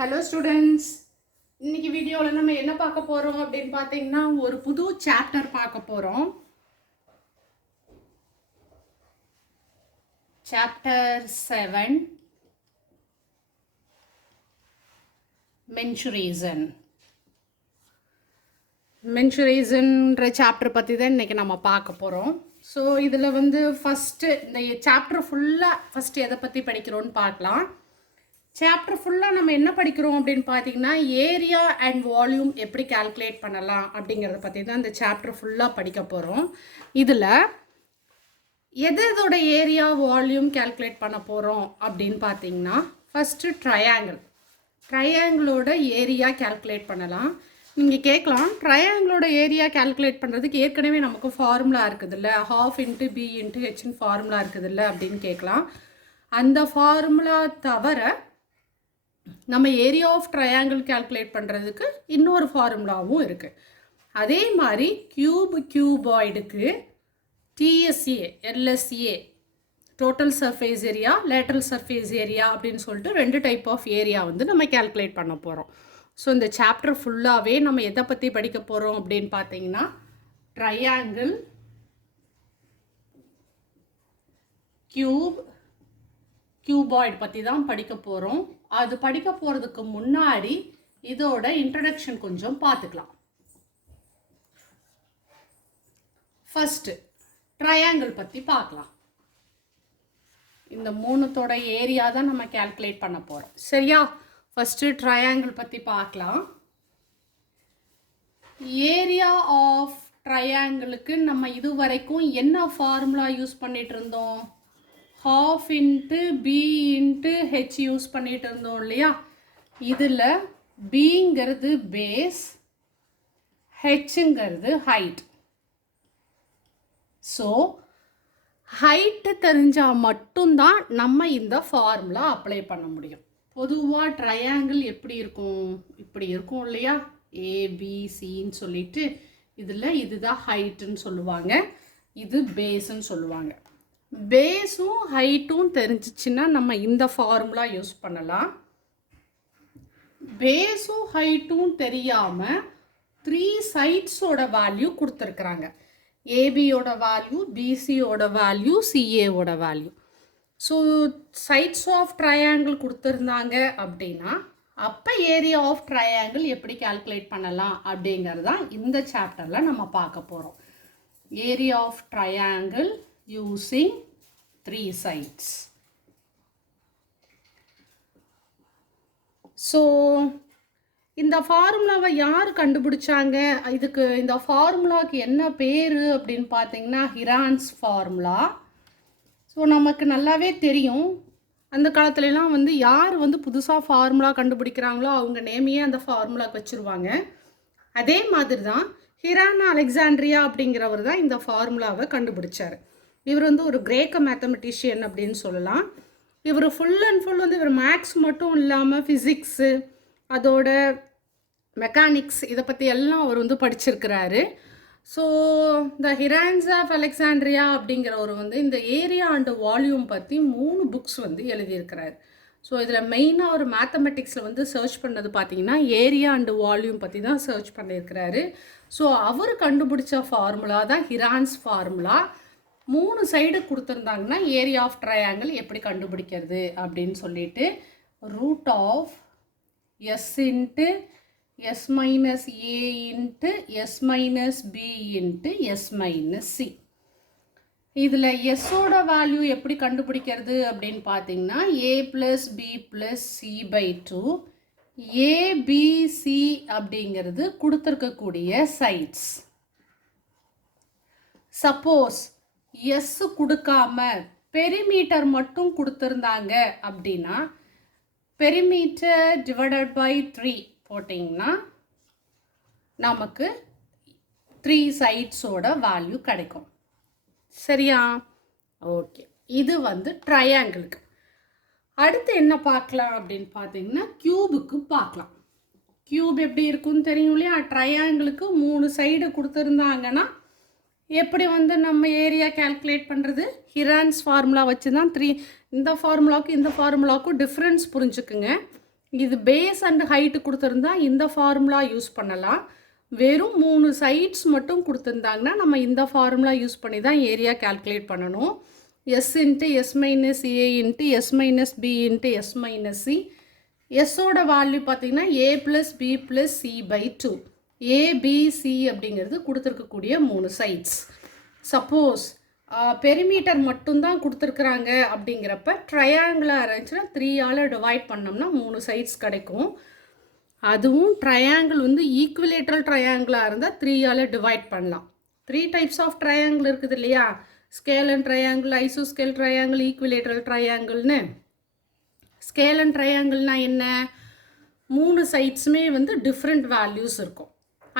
Hello students, இன்னைக்கு வீடியோவில் நம்ம என்ன பார்க்க போகிறோம் அப்படின்னு பார்த்தீங்கன்னா ஒரு புது சாப்டர் பார்க்க போகிறோம். சாப்டர் 7 மென்சுரேஷன்ன்ற சாப்டர் பற்றி தான் இன்றைக்கி நம்ம பார்க்க போகிறோம். ஸோ இதில் ஃபஸ்ட்டு இந்த சாப்டர் ஃபுல்லாக ஃபஸ்ட்டு எதை பற்றி படிக்கிறோன்னு பார்க்கலாம். சாப்டர் ஃபுல்லாக நம்ம என்ன படிக்கிறோம் அப்படின்னு பார்த்தீங்கன்னா ஏரியா அண்ட் வால்யூம் எப்படி கால்குலேட் பண்ணலாம் அப்படிங்கிறத பற்றி தான் இந்த சாப்டர் ஃபுல்லாக படிக்க போகிறோம். இதில் எதோட ஏரியா வால்யூம் கால்குலேட் பண்ண போகிறோம் அப்படின்னு பார்த்தீங்கன்னா ஃபஸ்ட்டு ட்ரையாங்கிளோட ஏரியா கால்குலேட் பண்ணலாம். நீங்கள் கேட்கலாம், ட்ரையாங்கிளோட ஏரியா கால்குலேட் பண்ணுறதுக்கு ஏற்கனவே நமக்கு ஃபார்முலா இருக்குதுல்ல, ½ × b × hன்னு ஃபார்முலா இருக்குதுல்ல அப்படின்னு கேட்கலாம். அந்த ஃபார்முலா தவிர நம்ம ஏரியா ஆஃப் ட்ரையாங்கிள் கால்குலேட் பண்ணுறதுக்கு இன்னொரு ஃபார்முலாவும் இருக்குது. அதே மாதிரி கியூபாய்டுக்கு TSA, LSA, total surface area, lateral surface area அப்படின்னு சொல்லிட்டு 2 டைப் ஆஃப் ஏரியா நம்ம கால்குலேட் பண்ண போகிறோம். ஸோ இந்த சாப்டர் ஃபுல்லாகவே நம்ம எதை பற்றி படிக்க போகிறோம் அப்படின்னு பார்த்தீங்கன்னா ட்ரையாங்கிள், கியூபாய்டு பற்றி தான் படிக்க போகிறோம். அது படிக்க போகிறதுக்கு முன்னாடி இதோட இன்ட்ரடக்ஷன் கொஞ்சம் பார்த்துக்கலாம். ஃபஸ்ட்டு ட்ரையாங்கிள் பற்றி பார்க்கலாம். இந்த மூணுத்தோட ஏரியா தான் நம்ம கால்குலேட் பண்ண போகிறோம். சரியா? ஃபஸ்ட்டு ட்ரையாங்கிள் பற்றி பார்க்கலாம். ஏரியா ஆஃப் ட்ரையாங்கிளுக்கு நம்ம இது வரைக்கும் என்ன ஃபார்முலா யூஸ் பண்ணிட்டு இருந்தோம்? ½ × b × h யூஸ் பண்ணிட்டு இருந்தோம் இல்லையா? இதில் பிங்கிறது பேஸ், ஹெச்ங்கிறது ஹைட். ஸோ ஹைட்டு தெரிஞ்சால் மட்டும்தான் நம்ம இந்த ஃபார்முலா அப்ளை பண்ண முடியும். பொதுவாக ட்ரையாங்கிள் எப்படி இருக்கும்? இப்படி இருக்கும் இல்லையா? ABCன்னு சொல்லிட்டு இதில் இதுதான் ஹைட்டுன்னு சொல்லுவாங்க, இது பேஸுன்னு சொல்லுவாங்க. பேஸும் ஹைட்டும் தெரிஞ்சிச்சுன்னா நம்ம இந்த ஃபார்முலா யூஸ் பண்ணலாம். பேஸும் ஹைட்டும் தெரியாமல் 3 சைட்ஸோட வேல்யூ கொடுத்துருக்குறாங்க. ஏபியோட வேல்யூ, பிசியோட வேல்யூ, சிஏவோட value. So sides of triangle கொடுத்துருந்தாங்க அப்படின்னா அப்போ ஏரியா ஆஃப் ட்ரையாங்கிள் எப்படி கால்குலேட் பண்ணலாம் அப்படிங்கிறது தான் இந்த சாப்டரில் நம்ம பார்க்க போகிறோம். Area of triangle using 3 sides. So இந்த ஃபார்முலாவை யார் கண்டுபிடிச்சாங்க? இந்த ஃபார்முலாவுக்கு என்ன பேர் அப்படின்னு பார்த்தீங்கன்னா ஹிரான்ஸ் ஃபார்முலா. ஸோ நமக்கு நல்லாவே தெரியும், அந்த காலத்துலலாம் யார் புதுசாக ஃபார்முலா கண்டுபிடிக்கிறாங்களோ அவங்க நேமையே அந்த ஃபார்முலாவுக்கு வச்சுருவாங்க. அதே மாதிரி தான் ஹிரான் அலெக்சாண்ட்ரியா அப்படிங்கிறவர் தான் இந்த ஃபார்முலாவை கண்டுபிடிச்சார். இவர் ஒரு கிரேக்க மேத்தமெட்டிஷியன் அப்படின்னு சொல்லலாம். இவர் ஃபுல் அண்ட் ஃபுல் இவர் மேக்ஸ் மட்டும் இல்லாமல் ஃபிசிக்ஸு, அதோட மெக்கானிக்ஸ், இதை பற்றி எல்லாம் அவர் படிச்சிருக்கிறாரு. ஸோ இந்த ஹிரான்ஸ் ஆஃப் அலெக்சாண்ட்ரியா அப்படிங்கிறவர் இந்த ஏரியா அண்டு வால்யூம் பற்றி 3 புக்ஸ் எழுதியிருக்கிறார். ஸோ இதில் மெயினாக ஒரு மேத்தமெட்டிக்ஸில் சர்ச் பண்ணது பார்த்தீங்கன்னா ஏரியா அண்டு வால்யூம் பற்றி தான் சர்ச் பண்ணியிருக்கிறாரு. ஸோ அவர் கண்டுபிடிச்ச ஃபார்முலா தான் ஹிரான்ஸ் ஃபார்முலா. 3 சைடு கொடுத்துருந்தாங்கன்னா ஏரியா ஆஃப் ட்ரையாங்கிள் எப்படி கண்டுபிடிக்கிறது அப்படின்னு சொல்லிட்டு √of s × s - a × s - b × s - c. இதில் எஸ்ஸோட வேல்யூ எப்படி கண்டுபிடிக்கிறது அப்படின்னு பார்த்தீங்கன்னா a + b + c/2 ABC அப்படிங்கிறது கொடுத்துருக்கக்கூடிய சைட்ஸ். சப்போஸ் எஸ் கொடுக்காம பெரிமீட்டர் மட்டும் கொடுத்துருந்தாங்க அப்படின்னா பெரிமீட்டர் /3 போட்டிங்கன்னா நமக்கு 3 சைட்ஸோட வேல்யூ கிடைக்கும். சரியா? ஓகே, இது ட்ரையாங்கிளுக்கு. அடுத்து என்ன பார்க்கலாம் அப்படின்னு பார்த்தீங்கன்னா கியூபுக்கு பார்க்கலாம். கியூப் எப்படி இருக்குன்னு தெரியும் இல்லையா? ட்ரையாங்கிளுக்கு 3 சைடு கொடுத்துருந்தாங்கன்னா எப்படி நம்ம ஏரியா கால்குலேட் பண்ணுறது? ஹிரான்ஸ் ஃபார்முலா வச்சு தான் இந்த ஃபார்முலாவுக்கும் இந்த ஃபார்முலாவுக்கும் டிஃப்ரென்ஸ் புரிஞ்சுக்குங்க. இது பேஸ் அண்ட் ஹைட்டு கொடுத்துருந்தா இந்த ஃபார்முலா யூஸ் பண்ணலாம். வெறும் 3 சைட்ஸ் மட்டும் கொடுத்துருந்தாங்கன்னா நம்ம இந்த ஃபார்முலா யூஸ் பண்ணி தான் ஏரியா கால்குலேட் பண்ணணும். S into S minus A into S minus B into S minus C. எஸ்ஸோட வேல்யூ பார்த்திங்கன்னா A plus B plus C by 2. ABC அப்படிங்கிறது கொடுத்துருக்கக்கூடிய 3 சைட்ஸ். சப்போஸ் பெரிமீட்டர் மட்டும்தான் கொடுத்துருக்குறாங்க அப்படிங்கிறப்ப ட்ரையாங்கிளாக இருந்துச்சுன்னா 3ஆல் டிவைட் பண்ணோம்னா 3 சைட்ஸ் கிடைக்கும். அதுவும் ட்ரையாங்கிள் வந்து ஈக்குவலேட்ரல் ட்ரையாங்கிளாக இருந்தால் 3ஆல் டிவைட் பண்ணலாம். 3 டைப்ஸ் ஆஃப் ட்ரையாங்கிள் இருக்குது இல்லையா? ஸ்கேலன் ட்ரையாங்கிள், ஐசோஸ்கேல் ட்ரையாங்கிள், ஈக்குவலேட்ரல் ட்ரையாங்கிள்னு. ஸ்கேலன் ட்ரையாங்கிள்னால் என்ன? 3 சைட்ஸுமே வந்து டிஃப்ரெண்ட் வேல்யூஸ் இருக்கும்.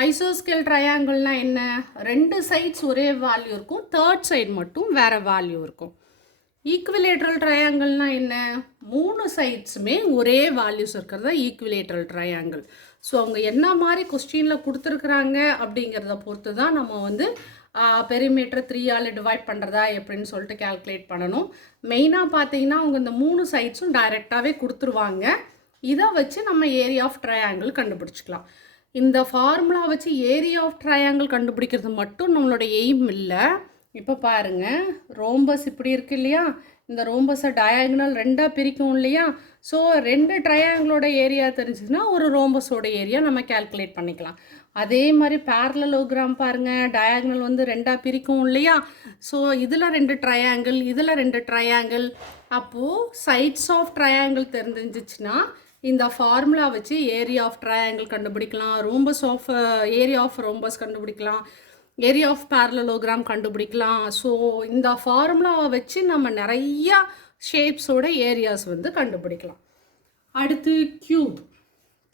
ஐசோஸ்கேல் ட்ரையாங்கிள்னால் என்ன? 2 சைட்ஸ் ஒரே வேல்யூ இருக்கும், தேர்ட் சைடு மட்டும் வேறு வேல்யூ இருக்கும். ஈக்குவலேட்ரல் ட்ரையாங்கிள்னால் என்ன? 3 சைட்ஸுமே ஒரே வேல்யூஸ் இருக்கிறதா ஈக்குவலேட்ரல் ட்ரையாங்கிள். ஸோ அவங்க என்ன மாதிரி கொஸ்டினில் கொடுத்துருக்குறாங்க அப்படிங்கிறத பொறுத்து தான் நம்ம வந்து பெரிமீட்டர் 3ஆல் டிவைட் பண்ணுறதா எப்படின்னு சொல்லிட்டு கால்குலேட் பண்ணணும். மெயினாக பார்த்தீங்கன்னா அவங்க இந்த 3 சைட்ஸும் டைரெக்டாகவே கொடுத்துருவாங்க. இதை வச்சு நம்ம ஏரியா ஆஃப் ட்ரையாங்கிள் கண்டுபிடிச்சிக்கலாம். இந்த ஃபார்முலா வச்சு ஏரியா ஆஃப் ட்ரையாங்கிள் கண்டுபிடிக்கிறது மட்டும் நம்மளோட எய்ம் இல்லை. இப்போ பாருங்கள், ரோம்பஸ் இப்படி இருக்குது இல்லையா? இந்த ரோம்பஸை டயாகனல் 2ஆக பிரிக்கும் இல்லையா? ஸோ 2 ட்ரையாங்கிளோட ஏரியா தெரிஞ்சுதுன்னா ஒரு ரோம்பஸோட ஏரியா நம்ம கால்குலேட் பண்ணிக்கலாம். அதே மாதிரி பேரலலோகிராம் பாருங்கள், டயாகனல் வந்து 2ஆக பிரிக்கும் இல்லையா? ஸோ இதில் 2 ட்ரையாங்கிள், இதில் 2 ட்ரையாங்கிள். அப்போது சைட்ஸ் ஆஃப் ட்ரையாங்கிள் தெரிஞ்சிச்சுன்னா இந்த ஃபார்முலா வச்சு ஏரியா ஆஃப் ட்ரையாங்கிள் கண்டுபிடிக்கலாம், rhombus of area of rhombus கண்டுபிடிக்கலாம், ஏரியா ஆஃப் பேரலலோகிராம் கண்டுபிடிக்கலாம். ஸோ இந்த ஃபார்முலாவை வச்சு நம்ம நிறையா ஷேப்ஸோட ஏரியாஸ் வந்து கண்டுபிடிக்கலாம். அடுத்து கியூப்.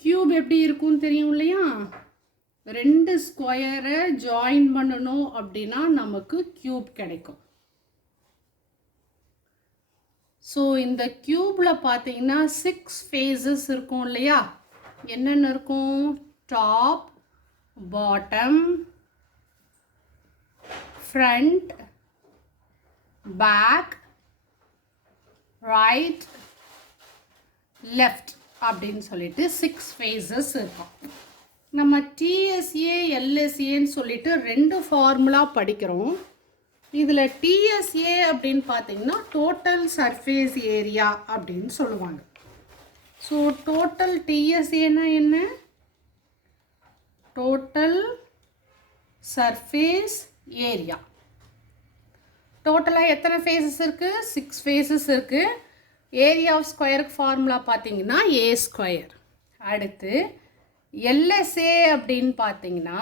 கியூப் எப்படி இருக்கும்னு தெரியும் இல்லையா? 2 ஸ்கொயரை ஜாயின் பண்ணணும் அப்படின்னா நமக்கு கியூப் கிடைக்கும். ஸோ இந்த கியூபில் பார்த்தீங்கன்னா 6 ஃபேஸஸ் இருக்கும் இல்லையா? என்னென்ன இருக்கும்? Top, bottom, front, back, right, left அப்படின்னு சொல்லிட்டு 6 ஃபேஸஸ் இருக்கும். நம்ம டிஎஸ்ஏ எல்எஸ்ஏன்னு சொல்லிட்டு 2 ஃபார்முலா படிக்கிறோம். இதில் டிஎஸ்ஏ அப்படின்னு பார்த்தீங்கன்னா டோட்டல் சர்ஃபேஸ் ஏரியா அப்படின்னு சொல்லுவாங்க. ஸோ டோட்டல் டிஎஸ்ஏனா என்ன? Total surface area. டோட்டலாக எத்தனை ஃபேஸஸ் இருக்குது? 6 ஃபேஸஸ் இருக்குது. ஏரியா ஆஃப் ஸ்கொயருக்கு ஃபார்முலா பார்த்தீங்கன்னா ஏ ஸ்கொயர். அடுத்து எல்எஸ்ஏ அப்படின்னு பார்த்தீங்கன்னா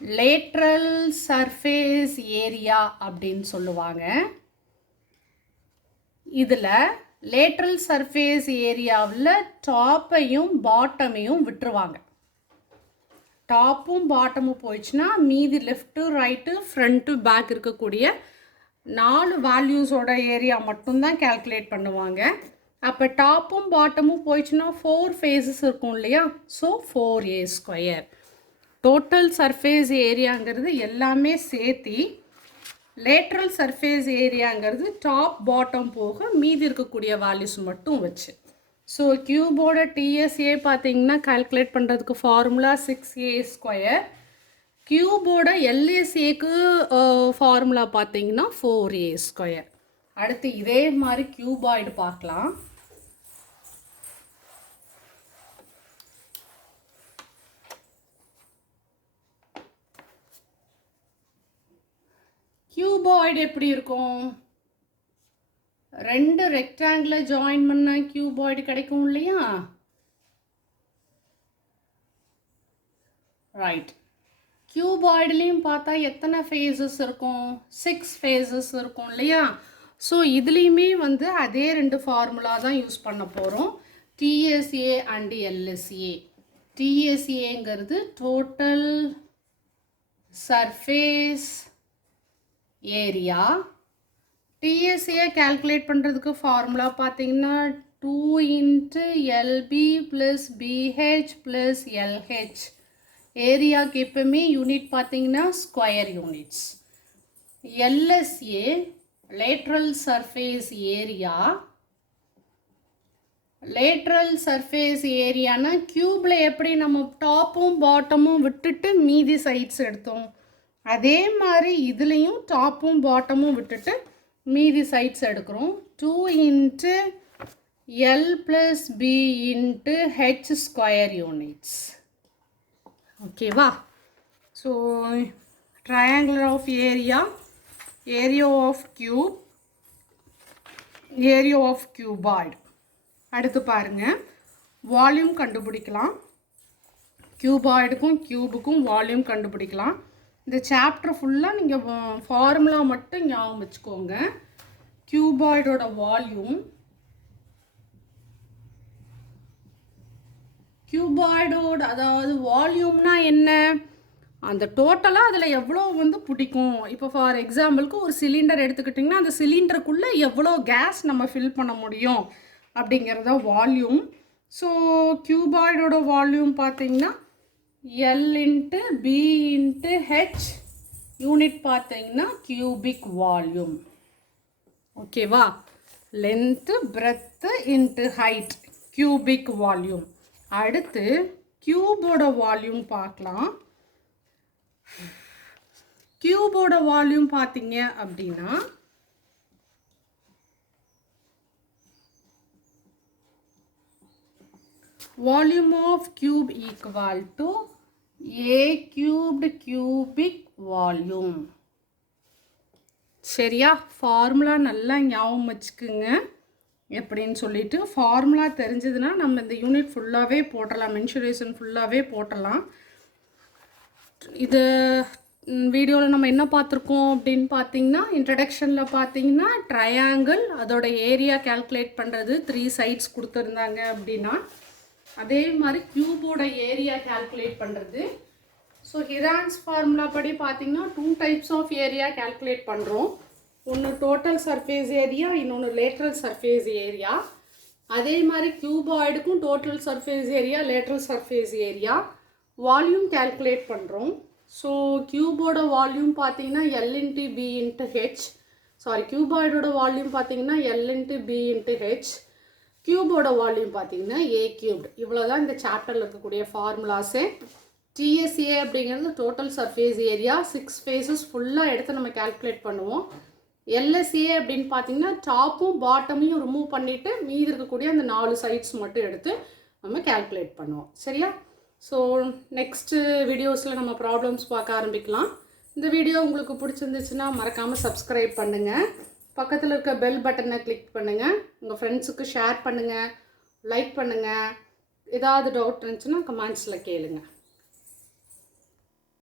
லேட்ரல் சர்ஃபேஸ் ஏரியா அப்படின்னு சொல்லுவாங்க. இதில் லேட்ரல் சர்ஃபேஸ் ஏரியாவில் டாப்பையும் பாட்டமையும் விட்டுருவாங்க. டாப்பும் பாட்டமும் போயிடுச்சுன்னா மீதி லெஃப்ட்டு, ரைட்டு, ஃப்ரண்ட்டு, பேக் இருக்கக்கூடிய 4 வேல்யூஸோட ஏரியா மட்டும்தான் கால்குலேட் பண்ணுவாங்க. அப்போ டாப்பும் பாட்டமும் போயிடுச்சுன்னா 4 ஃபேஸஸ் இருக்கும் இல்லையா? So 4a square. Total surface ஏரியாங்கிறது எல்லாமே சேர்த்தி, லேட்ரல் சர்ஃபேஸ் ஏரியாங்கிறது டாப் பாட்டம் போக மீதி இருக்கக்கூடிய வேல்யூஸ் மட்டும் வச்சு. ஸோ கியூபோட டிஎஸ்ஏ பார்த்தீங்கன்னா கால்குலேட் பண்ணுறதுக்கு ஃபார்முலா 6a ஸ்கொயர். கியூபோட எல்எஸ்ஏக்கு ஃபார்முலா பார்த்தீங்கன்னா 4a ஸ்கொயர். அடுத்து இதே மாதிரி கியூபாய்டு பார்க்கலாம். கியூபாய்டு எப்படி இருக்கும்? 2 ரெக்டாங்கிளை ஜாயின் பண்ணால் கியூபாய்டு கிடைக்கும் இல்லையா? ரைட். கியூபாய்டுலேயும் பார்த்தா எத்தனை ஃபேஸஸ் இருக்கும்? 6 ஃபேஸஸ் இருக்கும் இல்லையா? ஸோ இதுலேயுமே வந்து அதே 2 ஃபார்முலா தான் யூஸ் பண்ண போகிறோம், டிஎஸ்ஏ அண்ட் எல்எஸ்ஏ. டிஎஸ்ஏங்கிறது total surface area. TSA calculate பண்ணுறதுக்கு ஃபார்முலா பார்த்தீங்கன்னா 2 into LB plus BH plus LH. ஏரியாவுக்கு எப்பவுமே யூனிட் பார்த்தீங்கன்னா square units. LSA lateral surface area lateral surface ஏரியானா க்யூப்பில் எப்படி நம்ம டாப்பும் பாட்டமும் விட்டுட்டு மீதி சைட்ஸ் எடுத்தோம், அதே மாதிரி இதுலேயும் டாப்பும் பாட்டமும் விட்டுட்டு மீதி சைட்ஸ் எடுக்கிறோம். 2 into L plus B into H square units. ஓகேவா? So triangle of area, area of cube, area of cuboid. அடுத்து பாருங்க, வால்யூம் கண்டுபிடிக்கலாம். கியூபாய்டுக்கும் கியூபுக்கும் வால்யூம் கண்டுபிடிக்கலாம். இந்த சாப்டர் ஃபுல்லாக நீங்கள் ஃபார்முலா மட்டும் ஞாபகம் வச்சுக்கோங்க. கியூபாய்டோட வால்யூம், கியூபாய்டோட அதாவது வால்யூம்னா என்ன, அந்த டோட்டலாக அதில் எவ்வளோ வந்து பிடிக்கும். இப்போ ஃபார் எக்ஸாம்பிளுக்கு ஒரு சிலிண்டர் எடுத்துக்கிட்டிங்கன்னா அந்த சிலிண்டருக்குள்ளே எவ்வளோ கேஸ் நம்ம ஃபில் பண்ண முடியும் அப்படிங்கிறத வால்யூம். ஸோ கியூபாய்டோட வால்யூம் பார்த்தீங்கன்னா L into B into H, unit பார்த்தீங்கன்னா கியூபிக் வால்யூம். ஓகேவா? Length breadth into height, cubic volume. அடுத்து கியூபோட வால்யூம் பார்க்கலாம். கியூபோட வால்யூம் பார்த்தீங்க அப்படின்னா volume of cube equal to A cubed cubic volume. சரியா? ஃபார்முலா நல்லா ஞாபகம் வச்சுக்குங்க. எப்படின்னு சொல்லிட்டு ஃபார்முலா தெரிஞ்சதுன்னா நம்ம இந்த யூனிட் ஃபுல்லாகவே போட்டலாம், மென்சுரேஷன் ஃபுல்லாகவே போட்டலாம். இது வீடியோவில் நம்ம என்ன பார்த்துருக்கோம் அப்படின்னு பார்த்தீங்கன்னா, இன்ட்ரடக்ஷனில் பார்த்தீங்கன்னா ட்ரையாங்கிள் அதோட ஏரியா கேல்குலேட் பண்ணுறது 3 சைட்ஸ் கொடுத்துருந்தாங்க அப்படின்னா, அதே மாதிரி கியூபோட ஏரியா கேல்குலேட் பண்ணுறது. ஸோ ஹிரான்ஸ் ஃபார்முலா படி பார்த்தீங்கன்னா 2 டைப்ஸ் ஆஃப் ஏரியா கேல்குலேட் பண்ணுறோம். ஒன்று டோட்டல் சர்ஃபேஸ் ஏரியா, இன்னொன்று லேட்ரல் சர்ஃபேஸ் ஏரியா. அதே மாதிரி கியூபாய்டுக்கும் total surface area, lateral surface area. Volume calculate பண்ணுறோம். ஸோ கியூபோட வால்யூம் பார்த்தீங்கன்னா L into B into H, sorry கியூபாய்டோட வால்யூம் பார்த்தீங்கன்னா L into B into H, கியூபோட வால்யூம் பார்த்தீங்கன்னா ஏ கியூப்டு. இவ்வளோ தான் இந்த சாப்டரில் இருக்கக்கூடிய ஃபார்முலாஸே. டிஎஸ்ஏ அப்படிங்கிறது டோட்டல் சர்ஃபேஸ் ஏரியா, 6 ஃபேஸஸ் ஃபுல்லாக எடுத்து நம்ம கேல்குலேட் பண்ணுவோம். எல்எஸ்ஏ அப்படின்னு பார்த்தீங்கன்னா டாப்பும் பாட்டமையும் ரிமூவ் பண்ணிவிட்டு மீதி இருக்கக்கூடிய அந்த 4 சைட்ஸ் மட்டும் எடுத்து நம்ம கேல்குலேட் பண்ணுவோம். சரியா? ஸோ நெக்ஸ்ட்டு வீடியோஸில் நம்ம ப்ராப்ளம்ஸ் பார்க்க ஆரம்பிக்கலாம். இந்த வீடியோ உங்களுக்கு பிடிச்சிருந்துச்சுன்னா மறக்காமல் சப்ஸ்கிரைப் பண்ணுங்கள், பக்கத்தில் இருக்க பெல் பட்டனை கிளிக் பண்ணுங்கள், உங்கள் ஃப்ரெண்ட்ஸுக்கு ஷேர் பண்ணுங்கள், லைக் பண்ணுங்கள். ஏதாவது டவுட் இருந்துச்சுன்னா கமெண்ட்ஸில் கேளுங்கள்.